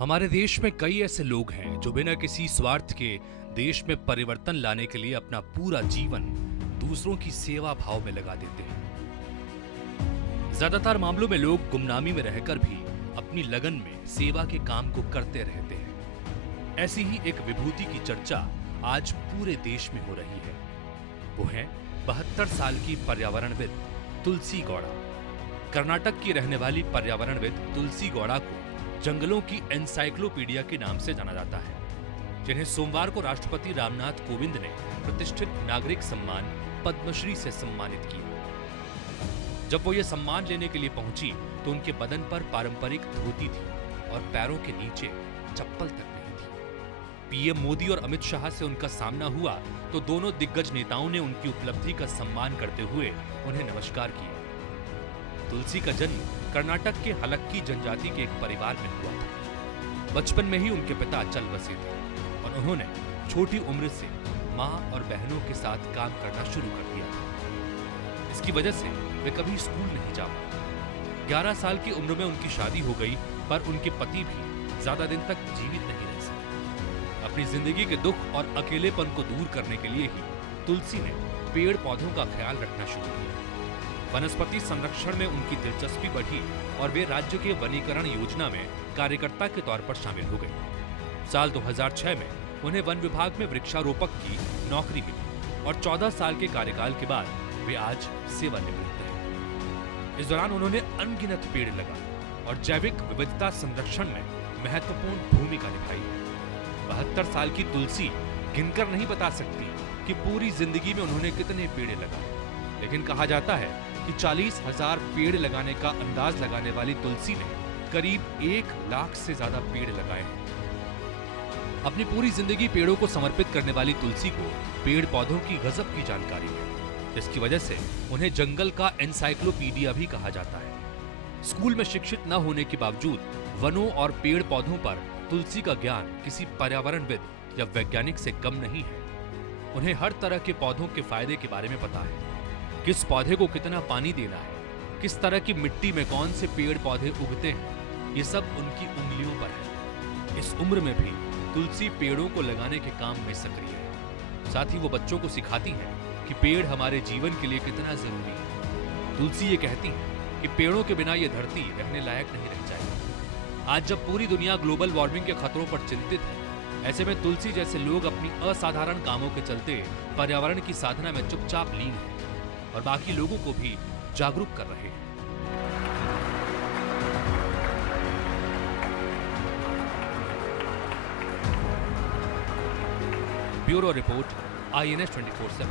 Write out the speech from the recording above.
हमारे देश में कई ऐसे लोग हैं जो बिना किसी स्वार्थ के देश में परिवर्तन लाने के लिए अपना पूरा जीवन दूसरों की सेवा भाव में लगा देते हैं। ज्यादातर मामलों में लोग गुमनामी में रहकर भी अपनी लगन में सेवा के काम को करते रहते हैं। ऐसी ही एक विभूति की चर्चा आज पूरे देश में हो रही है। वो है 72 साल की पर्यावरणविद तुलसी गौड़ा। कर्नाटक की रहने वाली पर्यावरणविद तुलसी गौड़ा को जंगलों की एनसाइक्लोपीडिया के नाम से जाना जाता है, जिन्हें सोमवार को राष्ट्रपति रामनाथ कोविंद ने प्रतिष्ठित नागरिक सम्मान पद्मश्री से सम्मानित किया। जब वो ये सम्मान लेने के लिए पहुंची तो उनके बदन पर पारंपरिक धोती थी और पैरों के नीचे चप्पल तक नहीं थी। पीएम मोदी और अमित शाह से उनका सामना हुआ तो दोनों दिग्गज नेताओं ने उनकी उपलब्धि का सम्मान करते हुए उन्हें नमस्कार किया। तुलसी का जन्म कर्नाटक के हलक्की जनजाति के एक परिवार में हुआ था। बचपन में ही उनके पिता चल बसे थे और उन्होंने छोटी उम्र से माँ और बहनों के साथ काम करना शुरू कर दिया। इसकी वजह से वे कभी स्कूल नहीं जा पाए। 11 साल की उम्र में उनकी शादी हो गई, पर उनके पति भी ज्यादा दिन तक जीवित नहीं रह सके। अपनी जिंदगी के दुख और अकेलेपन को दूर करने के लिए ही तुलसी ने पेड़ पौधों का ख्याल रखना शुरू किया। वनस्पति संरक्षण में उनकी दिलचस्पी बढ़ी और वे राज्य के वनीकरण योजना में कार्यकर्ता के तौर पर शामिल हो गए। साल 2006 में उन्हें वन विभाग में वृक्षारोपक की नौकरी मिली और 14 साल के कार्यकाल के बाद वे आज सेवानिवृत्त हैं। इस दौरान उन्होंने अनगिनत पेड़ लगाए और जैविक विविधता संरक्षण में महत्वपूर्ण भूमिका निभाई है। 72 साल की तुलसी गिनकर नहीं बता सकती कि पूरी जिंदगी में उन्होंने कितने पेड़ लगाए, लेकिन कहा जाता है कि 40,000 पेड़ लगाने का अंदाज लगाने वाली तुलसी ने करीब 1 लाख से ज्यादा पेड़ लगाए हैं। अपनी पूरी जिंदगी पेड़ों को समर्पित करने वाली तुलसी को पेड़ पौधों की गजब की जानकारी है, जिसकी वजह से उन्हें जंगल का एनसाइक्लोपीडिया भी कहा जाता है। स्कूल में शिक्षित न होने के बावजूद वनों और पेड़ पौधों पर तुलसी का ज्ञान किसी पर्यावरणविद या वैज्ञानिक से कम नहीं है। उन्हें हर तरह के पौधों के फायदे के बारे में पता है, किस पौधे को कितना पानी देना है, किस तरह की मिट्टी में कौन से पेड़ पौधे उगते हैं, ये सब उनकी उंगलियों पर है। इस उम्र में भी तुलसी पेड़ों को लगाने के काम में सक्रिय है। साथ ही वो बच्चों को सिखाती हैं कि पेड़ हमारे जीवन के लिए कितना जरूरी है। तुलसी ये कहती है कि पेड़ों के बिना ये धरती रहने लायक नहीं रह जाएगी। आज जब पूरी दुनिया ग्लोबल वार्मिंग के खतरों पर चिंतित है, ऐसे में तुलसी जैसे लोग अपनी असाधारण कामों के चलते पर्यावरण की साधना में चुपचाप लीन हैं और बाकी लोगों को भी जागरूक कर रहे हैं। Bureau report, INS 24/7।